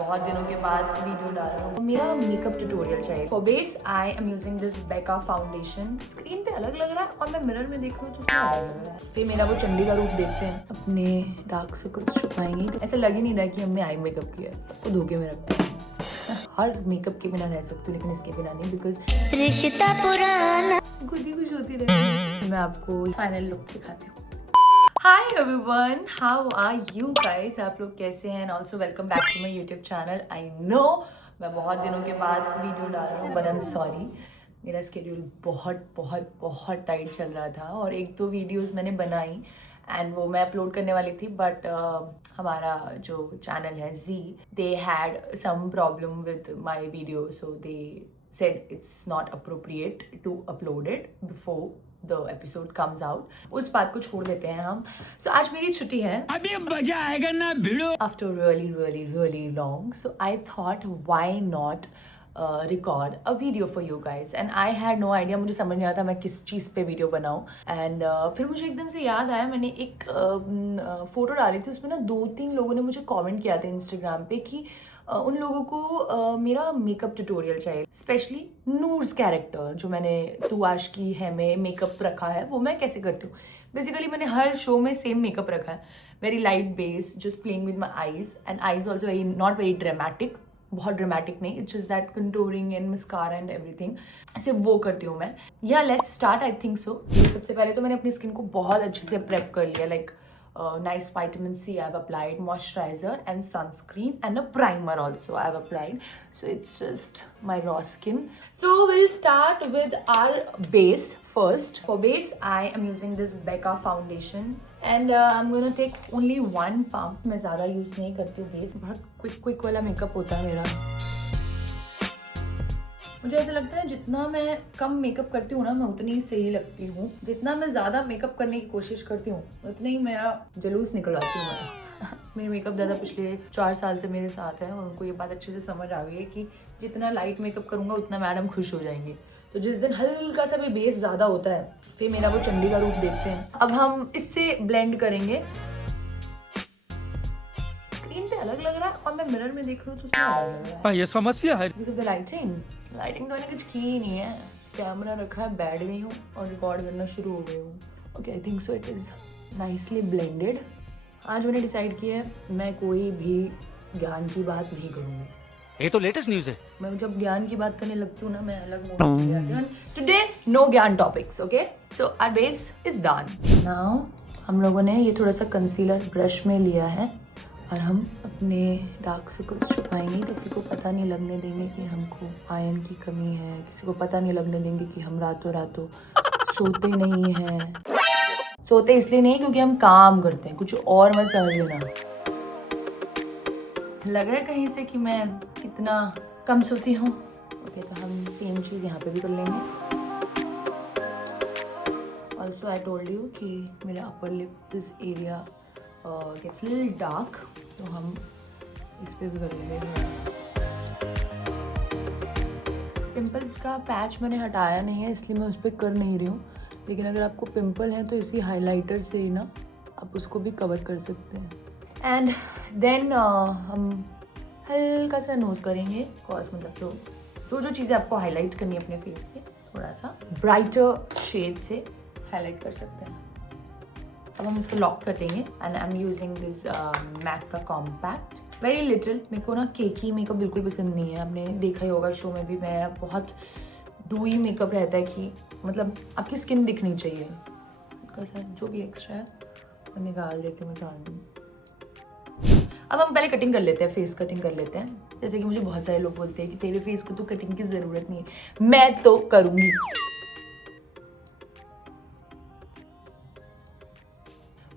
बहुत दिनों के बाद वीडियो डाल रहा हूँ। मेरा मेकअप ट्यूटोरियल चाहिए। For base I am using this बेका फाउंडेशन। स्क्रीन पे अलग लग रहा है और मैं मिरर में देख रही हूँ तो उसमें अलग लग रहा है। फिर मेरा वो चंडी का रूप देखते हैं। अपने डार्क सर्कल्स छुपाएंगे। ऐसा लग ही नहीं रहा कि हमने आई मेकअप किया है। तो धोखे में रखते हैं। हर मेकअप के बिना रह सकती हूँ लेकिन इसके बिना नहीं, बिकॉज रिश्ता पुराना खुद ही कुछ होती रहे। मैं आपको फाइनल लुक दिखाती हूँ। Hi everyone, how are you guys? आप लोग कैसे हैं? And also welcome back to my YouTube channel. I know मैं बहुत दिनों के बाद वीडियो डाल रहा हूँ, बट आई एम सॉरी। मेरा स्केड्यूल बहुत बहुत बहुत टाइट चल रहा था और एक दो वीडियोस मैंने बनाई एंड वो मैं अपलोड करने वाली थी, बट हमारा जो चैनल है जी, they had some problem with my video, so they said it's not appropriate to upload it before the episode comes out. उस बात को छोड़ देते हैं हम। So आज मेरी छुट्टी है। अभी मजा आएगा ना भिड़ो। After really long, so I thought why not record a video for you guys, and I had no idea, मुझे समझ नहीं आ रहा था मैं किस चीज़ पे वीडियो बनाऊँ। एंड फिर मुझे एकदम से याद आया, मैंने एक फ़ोटो डाली थी, उसमें ना 2-3 लोगों ने मुझे कमेंट किया था इंस्टाग्राम पे कि उन लोगों को मेरा मेकअप ट्यूटोरियल चाहिए, स्पेशली नूर्स कैरेक्टर जो मैंने तू आशिकी है में मेकअप रखा है, वो मैं कैसे करती हूँ। बेसिकली मैंने हर शो में सेम मेकअप रखा है, very light base, just playing with my eyes, and eyes also very not very dramatic, बहुत ड्रामेटिक नहीं, it's just that contouring and mascara and everything, सिर्फ वो करती हूँ मैं। या लेट्स स्टार्ट, आई थिंक सो। सबसे पहले तो मैंने अपनी स्किन को बहुत अच्छे से प्रेप कर लिया, like nice vitamin C I've applied, moisturizer and sunscreen, and a primer also I've applied, so it's just my raw skin. So we'll start with our base first. For base I am using this Becca foundation and I'm gonna take only one pump. मैं ज़्यादा use नहीं करती हूँ base, बहुत quick वाला makeup होता है मेरा। मुझे ऐसा लगता है जितना मैं कम मेकअप करती हूँ ना, मैं उतनी ही सही लगती हूँ। जितना मैं ज़्यादा मेकअप करने की कोशिश करती हूँ उतना ही मेरा जलूस निकलवाती हूँ मैं। मेरे मेकअप ज़्यादा पिछले 4 साल से मेरे साथ है और उनको ये बात अच्छे से समझ आ गई है कि जितना लाइट मेकअप करूँगा उतना मैडम खुश हो जाएंगी। तो जिस दिन हल्का सा भी बेस ज़्यादा होता है फिर मेरा वो चंडी का रूप देखते हैं। अब हम इससे ब्लेंड करेंगे। स्क्रीन पे अलग लग रहा है और मैं मिरर में देख रही हूँ तो उसमें अलग लग रहा है। ये समस्या है। लाइटिंग तो मैंने कुछ की ही नहीं है, कैमरा रखा है, बैठ गई हूँ और रिकॉर्ड करना शुरू हो गई हूँ। Okay, I think so it is nicely blended. आज मैंने डिसाइड किया है मैं कोई भी ज्ञान की बात नहीं करूँगी। ये तो लेटेस्ट न्यूज़ है। मैं जब ज्ञान की बात करने लगती हूँ ना, मैं अलग मोड में जाती हूँ। टुडे नो ज्ञान topics, okay? So our base is done. Now हम लोगों ने ये थोड़ा सा कंसीलर ब्रश में लिया है और हम अपने डार्क सर्कल्स छुपाएंगे। किसी को पता नहीं लगने देंगे कि हमको आयरन की कमी है, किसी को पता नहीं लगने देंगे कि हम रातों सोते नहीं हैं। सोते इसलिए नहीं क्योंकि हम काम करते हैं, कुछ और मत समझ लेना। लग रहा है कहीं से कि मैं कितना कम सोती हूँ। ओके, तो हम सेम चीज़ यहाँ पे भी कर लेंगे। ऑल्सो आई टोल्ड यू कि मेरा upper lip this area gets little dark, तो हम इस पे भी कर लेंगे। पिंपल का पैच मैंने हटाया नहीं है इसलिए मैं उस पर कर नहीं रही हूँ, लेकिन अगर आपको पिंपल है तो इसी हाइलाइटर से ही ना आप उसको भी कवर कर सकते हैं। एंड देन हम हल्का सा नोज करेंगे, कॉज मतलब जो चीज़ें आपको हाईलाइट करनी है अपने फेस पे, थोड़ा सा ब्राइटर शेड से हाईलाइट कर सकते हैं। अब हम इसको लॉक कर देंगे and I am using this MAC का कॉम्पैक्ट, वेरी लिटिल। मेरे को ना केकी मेकअप बिल्कुल पसंद नहीं है। आपने देखा ही होगा शो में भी, मैं बहुत डूई मेकअप रहता है कि मतलब आपकी स्किन दिखनी चाहिए। जो भी एक्स्ट्रा है वो निकाल देती हूँ, निकाल दूँ। अब हम पहले कटिंग कर लेते हैं, फेस कटिंग कर लेते हैं। जैसे कि मुझे बहुत सारे लोग बोलते हैं कि तेरे फेस को तो कटिंग की ज़रूरत नहीं है, मैं तो करूँगी।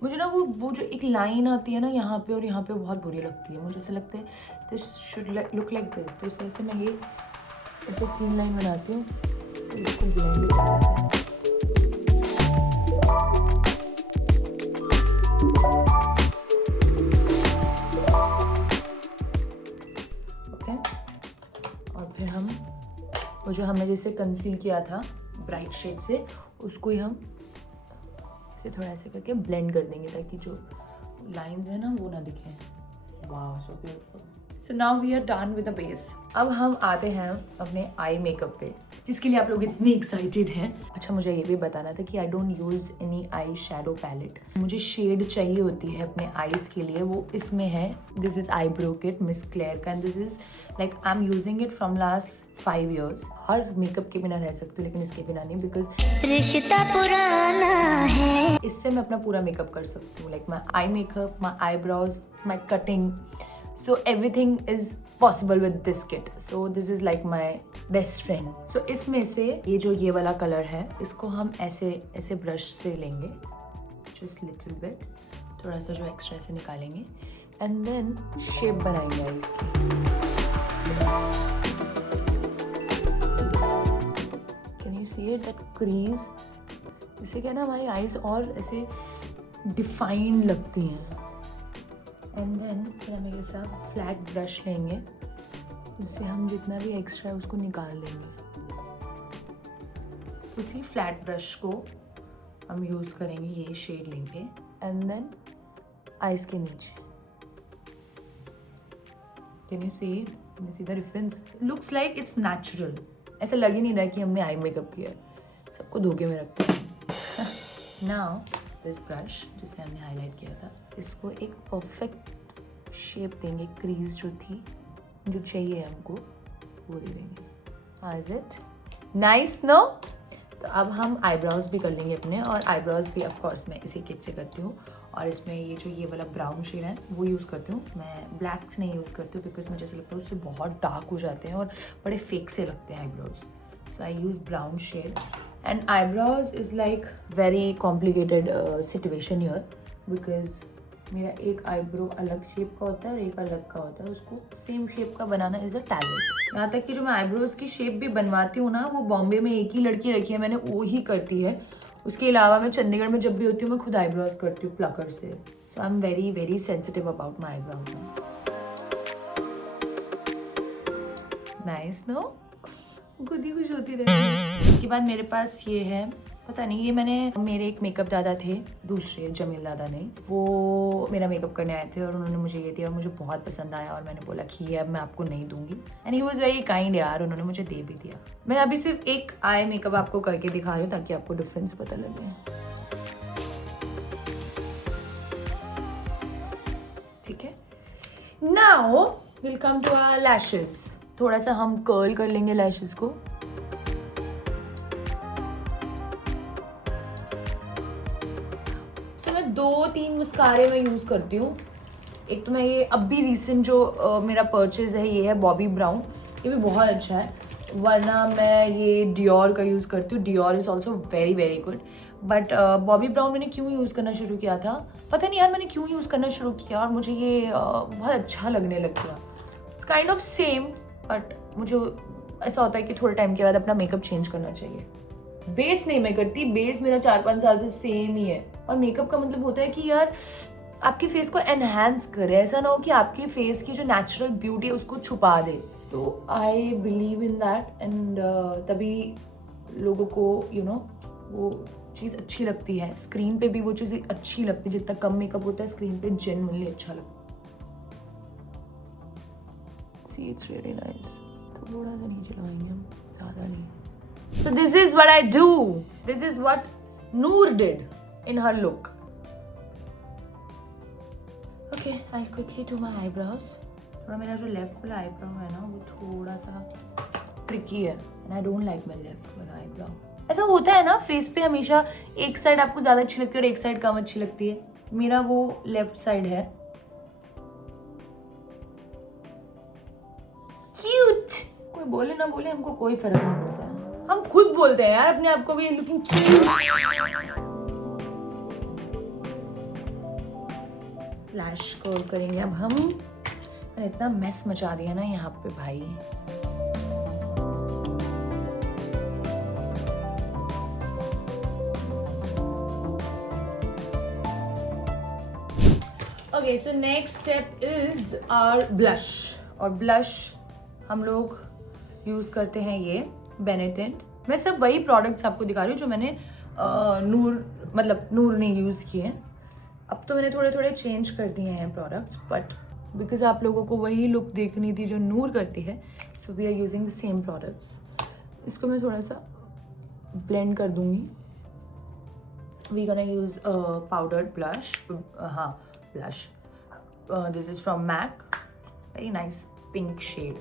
मुझे ना वो जो एक लाइन आती है ना यहाँ पे और यहाँ पे, बहुत बुरी लगती है। मुझे ऐसा लगता है this should look like this, तो इस वजह से मैं ये ऐसे 3 लाइन बनाती हूँ, तो इसको ब्लेंड कर लेते हैं। ओके, और फिर हम वो जो हमने जैसे कंसील किया था ब्राइट शेड से, उसको ही हम थोड़ा ऐसे करके ब्लेंड कर देंगे ताकि जो लाइंस है ना वो ना दिखें। वाह, so beautiful. So now we are done with the base. अब हम आते हैं अपने आई मेकअप पे, जिसके लिए आप लोग इतने एक्साइटेड हैं। अच्छा, मुझे ये भी बताना था कि I don't use any eye shadow palette. मुझे शेड चाहिए होती है अपने आईज के लिए, वो इसमें है। This is eyebrow kit Miss Claire का, and this is like I am using it from last 5 years। हर मेकअप के बिना रह सकती हूँ, लेकिन इसके बिना नहीं, बिकॉज रिश्ता पुराना है। इससे मैं अपना पूरा मेकअप कर सकती हूँ, like my eye makeup, my eyebrows, my cutting, so everything is possible with this kit, so this is like my best friend। so इसमें से ये जो ये वाला कलर है, इसको हम ऐसे ऐसे ब्रश से लेंगे, just little bit, थोड़ा सा जो एक्स्ट्रा से निकालेंगे, and then शेप बनाएंगे इसकी। can you see it, that crease? इससे क्या ना हमारी आईज और ऐसे डिफाइंड लगती हैं। एंड देन फिर हम ये सब फ्लैट ब्रश लेंगे, उससे हम जितना भी एक्स्ट्रा है उसको निकाल देंगे। उसी फ्लैट ब्रश को हम यूज़ करेंगे, ये शेड लेंगे, एंड देन आईज के नीचे। Can you see the difference? Looks like it's natural. ऐसा लग ही नहीं रहा कि हमने आई मेकअप किया है, सबको धोखे में रखते हैं। नाउ दिस ब्रश जिससे हमने हाईलाइट किया था, इसको एक परफेक्ट शेप देंगे, क्रीज जो थी, जो चाहिए हमको वो दे देंगे। Is it nice no? तो अब हम आईब्रोज भी कर लेंगे अपने, और आईब्रोज भी ऑफ कोर्स मैं इसी किट से करती हूँ। और इसमें ये जो ये वाला ब्राउन शेड है वो यूज़ करती हूँ, मैं ब्लैक नहीं यूज़ करती हूँ, बिकॉज मुझे ऐसा लगता है उससे बहुत डार्क हो जाते हैं और बड़े फेक से लगते हैं eyebrows. So I use brown shade. And eyebrows is like very complicated situation here, because मेरा एक आईब्रो अलग शेप का होता है और एक अलग का होता है, उसको सेम शेप का बनाना इज़ अ टैलेंट। यहाँ तक कि जो मैं आईब्रोज की शेप भी बनवाती हूँ ना, वो बॉम्बे में एक ही लड़की रखी है मैंने, वो ही करती है। उसके अलावा मैं चंडीगढ़ में जब भी होती हूँ मैं खुद आईब्रोज करती हूँ प्लकर से। So I am very very sensitive about my eyebrows. Nice no? खुद ही खुश होती रहती। इसके बाद मेरे पास ये है, पता नहीं, ये मैंने, मेरे एक मेकअप दादा थे दूसरे, जमील दादा ने, वो मेरा मेकअप करने आए थे और उन्होंने मुझे ये दिया और मुझे बहुत पसंद आया, और मैंने बोला कि ये अब मैं आपको नहीं दूंगी, and he was very kind यार, उन्होंने मुझे दे भी दिया। मैं अभी सिर्फ एक आई मेकअप आपको करके दिखा रही हूँ ताकि आपको डिफरेंस पता लगे। ठीक है, now will come to our lashes. थोड़ा सा हम कर्ल कर लेंगे लैशेस को। सो मैं 2-3 मस्कारे में यूज़ करती हूँ। एक तो मैं ये अब भी रिसेंट जो मेरा परचेज है, ये है बॉबी ब्राउन, ये भी बहुत अच्छा है। वरना मैं ये डियोर का यूज़ करती हूँ, Dior is also very very good. But Bobby brown मैंने क्यों यूज़ करना शुरू किया था पता नहीं यार, मैंने क्यों यूज़ करना शुरू किया और मुझे ये बहुत अच्छा लगने लग गया। It's kind of same, but मुझे ऐसा होता है कि थोड़े टाइम के बाद अपना मेकअप चेंज करना चाहिए। बेस नहीं मैं करती, बेस मेरा 4-5 साल से सेम ही है। और मेकअप का मतलब होता है कि यार आपके फेस को एनहांस करे, ऐसा ना हो कि आपके फेस की जो नेचुरल ब्यूटी है उसको छुपा दे। तो I believe in that, and तभी लोगों को वो चीज़ अच्छी लगती है। स्क्रीन पे भी वो चीज़ अच्छी लगती है, जितना कम मेकअप होता है स्क्रीन पे जेन्युइनली अच्छा लगता है। See, it's really nice। थोड़ा सा नीचे लगाएंगे हम, ज़्यादा नहीं। So this is what I do. This is what Noor did in her look. Okay, I quickly do my eyebrows. थोड़ा मेरा जो लेफ्ट वाला आईब्रो है ना, वो थोड़ा सा ट्रिकी है, and I don't like my left वाला आईब्रो। ऐसा होता है ना फेस पे, हमेशा एक साइड आपको ज़्यादा अच्छी लगती है और एक साइड कम अच्छी लगती है। मेरा वो लेफ्ट साइड है। क्यूट, कोई बोले ना बोले हमको कोई फर्क नहीं पड़ता है, हम खुद बोलते हैं यार अपने आप को भी लुकिंग क्यूट। फ्लैश कर्ल करेंगे अब हम। मैंने इतना मेस मचा दिया ना यहाँ पे भाई। Okay, so next step is our blush. और ब्लश हम लोग यूज़ करते हैं ये बेनेटेंट। मैं सब वही प्रोडक्ट्स आपको दिखा रही हूँ जो मैंने नूर ने यूज़ किए हैं। अब तो मैंने थोड़े थोड़े चेंज कर दिए हैं प्रोडक्ट्स, बट बिकॉज आप लोगों को वही लुक देखनी थी जो नूर करती है. So we are using the same products. इसको मैं थोड़ा सा ब्लेंड कर दूंगी. We gonna use powdered blush. हाँ, blush. This is from MAC. Very nice pink shade.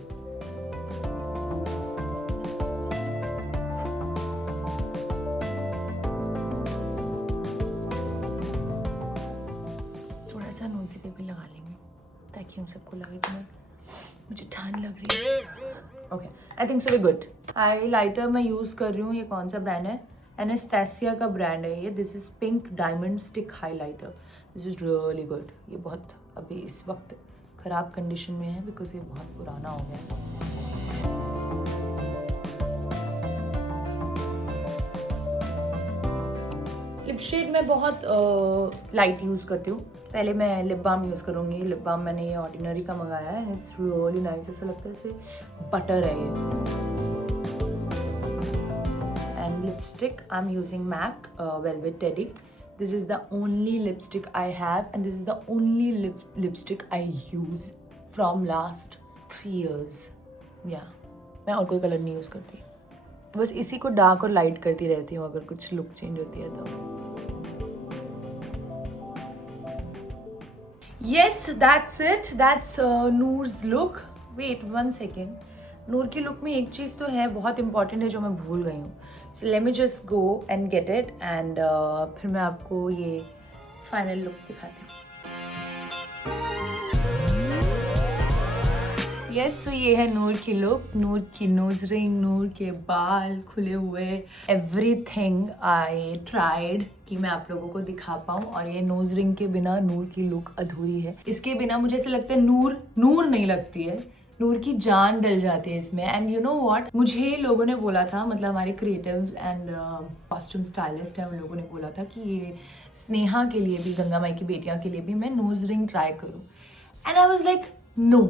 थोड़ा सा नोज़ी पे भी लगा लेंगे ताकि हम सबको लगे कि मुझे ठंड लग रही है. Okay, I think so we good. Eyeliner मैं यूज़ कर रही हूँ. ये कौन सा ब्रांड है? एनेस्थेसिया का ब्रांड है ये. This is pink diamond stick highlighter. This is really good. ये बहुत अभी इस वक्त ख़राब कंडीशन में है बिकॉज ये बहुत पुराना हो गया है. लिप शेड में बहुत लाइट यूज़ करती हूँ. पहले मैं लिप बाम यूज़ करूँगी. लिप बाम मैंने ये ऑर्डिनरी का मंगाया है. It's really nice. ऐसा लगता है जैसे बटर है ये. And lipstick I am using MAC velvet teddy. This is the only lipstick I have and this is the only lipstick I use from last 3 years. या मैं और कोई कलर नहीं यूज़ करती. बस इसी को डार्क और लाइट करती रहती हूँ अगर कुछ लुक चेंज होती है तो. Yes, that's it. That's Noor's look. Wait 1 second. नूर की लुक में एक चीज़ तो है बहुत इंपॉर्टेंट है जो मैं भूल गई हूँ. So let me just go and get it and फिर मैं आपको ये फाइनल लुक दिखाती हूँ. यस, so ये है नूर की लुक. नूर की नोज रिंग, नूर के बाल खुले हुए, एवरीथिंग आई ट्राइड कि मैं आप लोगों को दिखा पाऊँ. और ये नोज रिंग के बिना नूर की लुक अधूरी है. इसके बिना मुझे ऐसा लगता है नूर नहीं लगती है. नूर की जान डल जाती है इसमें. एंड यू नो व्हाट, मुझे लोगों ने बोला था, मतलब हमारे क्रिएटिव्स एंड कॉस्ट्यूम स्टाइलिस्ट हैं, उन लोगों ने बोला था कि ये स्नेहा के लिए भी, गंगा माई की बेटियां के लिए भी मैं नोज रिंग ट्राई करूँ. And I was like no,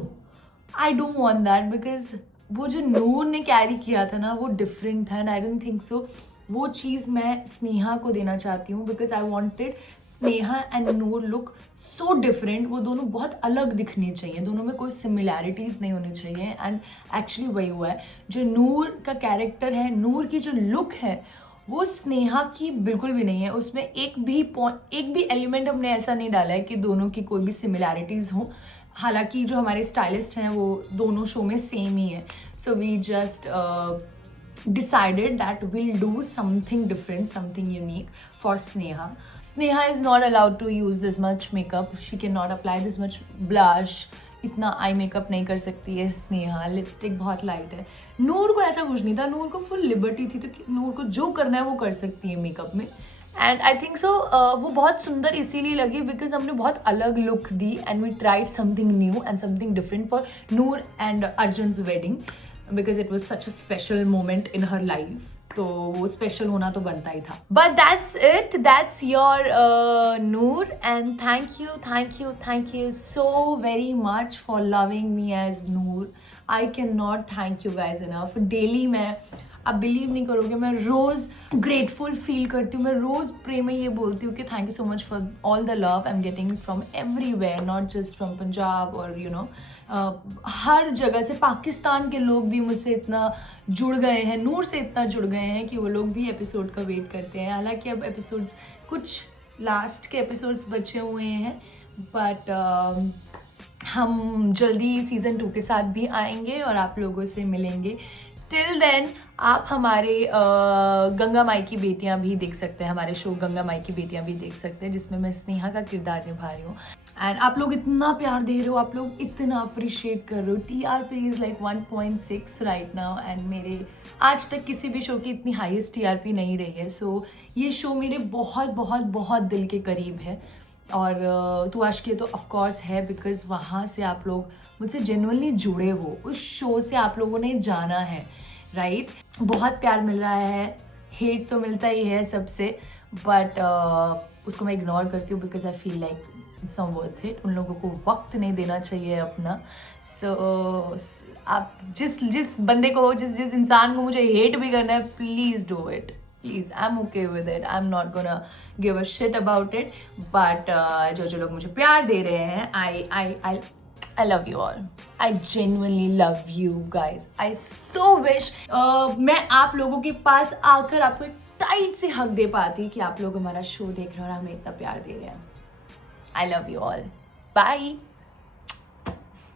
I don't want that because वो जो नूर ने कैरी किया था ना वो डिफरेंट था. And I don't think so वो चीज़ मैं स्नेहा को देना चाहती हूँ because I wanted Sneha and Noor look so different. वो दोनों बहुत अलग दिखने चाहिए. दोनों में कोई सिमिलैरिटीज़ नहीं होनी चाहिए. एंड एक्चुअली वही हुआ है. जो नूर का कैरेक्टर है, नूर की जो लुक है वो स्नेहा की बिल्कुल भी नहीं है. उसमें एक भी एलिमेंट हमने ऐसा नहीं डाला है कि दोनों की कोई भी सिमिलैरिटीज़ हो. हालांकि जो हमारे स्टाइलिस्ट हैं वो दोनों शो में सेम ही है. So we just decided that we'll do something different, something unique for Sneha. Sneha is not allowed to use this much makeup. She cannot apply this much blush. इतना eye makeup नहीं कर सकती है Sneha. Lipstick बहुत light है. नूर को ऐसा कुछ नहीं था. नूर को फुल लिबर्टी थी तो नूर को जो करना है वो कर सकती है मेकअप में. एंड आई थिंक सो वो बहुत सुंदर इसीलिए लगी बिकॉज हमने बहुत अलग लुक दी and we tried something new and something different for Noor and Arjun's wedding because it was such a special moment in her life. तो वो स्पेशल होना तो बनता ही था. But that's it. That's your Noor and thank you so very much for loving me as Noor. I cannot thank you guys enough. Daily मैं, आप believe नहीं करोगे, मैं रोज़ ग्रेटफुल फील करती हूँ. मैं रोज़ प्रे में ये बोलती हूँ कि thank you so much for all the love I am getting from everywhere, not just from Punjab और यू नो हर जगह से. पाकिस्तान के लोग भी मुझसे इतना जुड़ गए हैं, नूर से इतना जुड़ गए हैं कि वो लोग भी एपिसोड का वेट करते हैं. हालांकि अब एपिसोड्स कुछ लास्ट के एपिसोड्स बचे हुए हैं बट हम जल्दी सीज़न 2 के साथ भी आएंगे और आप लोगों से मिलेंगे. टिल देन आप हमारे गंगा माई की बेटियां भी देख सकते हैं. हमारे शो गंगा माई की बेटियां भी देख सकते हैं जिसमें मैं स्नेहा का किरदार निभा रही हूँ. एंड आप लोग इतना प्यार दे रहे हो, आप लोग इतना अप्रिशिएट कर रहे हो. TRP is like 1.6 right now and मेरे आज तक किसी भी शो की इतनी हाईएस्ट TRP नहीं रही है. सो ये शो मेरे बहुत बहुत बहुत दिल के करीब है. और तू आज के तो ऑफकोर्स है बिकॉज वहाँ से आप लोग मुझसे जेन्युइनली जुड़े हो. उस शो से आप लोगों ने जाना है राइट. बहुत प्यार मिल रहा है, हेट तो मिलता ही है सबसे बट उसको मैं इग्नोर करती हूँ because I feel like it's not worth it. उन लोगों को वक्त नहीं देना चाहिए अपना. सो आप जिस बंदे को जिस इंसान को मुझे हेट भी करना है please do it. Please, I'm okay with it. I'm not gonna give a shit about it. But जो लोग मुझे प्यार दे रहे हैं, I love you all. I genuinely love you guys. I so wish मैं आप लोगों के पास आकर आपको एक टाइट से हक दे पाती कि आप लोग हमारा शो देख रहे हैं और हमें इतना प्यार दे रहे हैं. I love you all. Bye.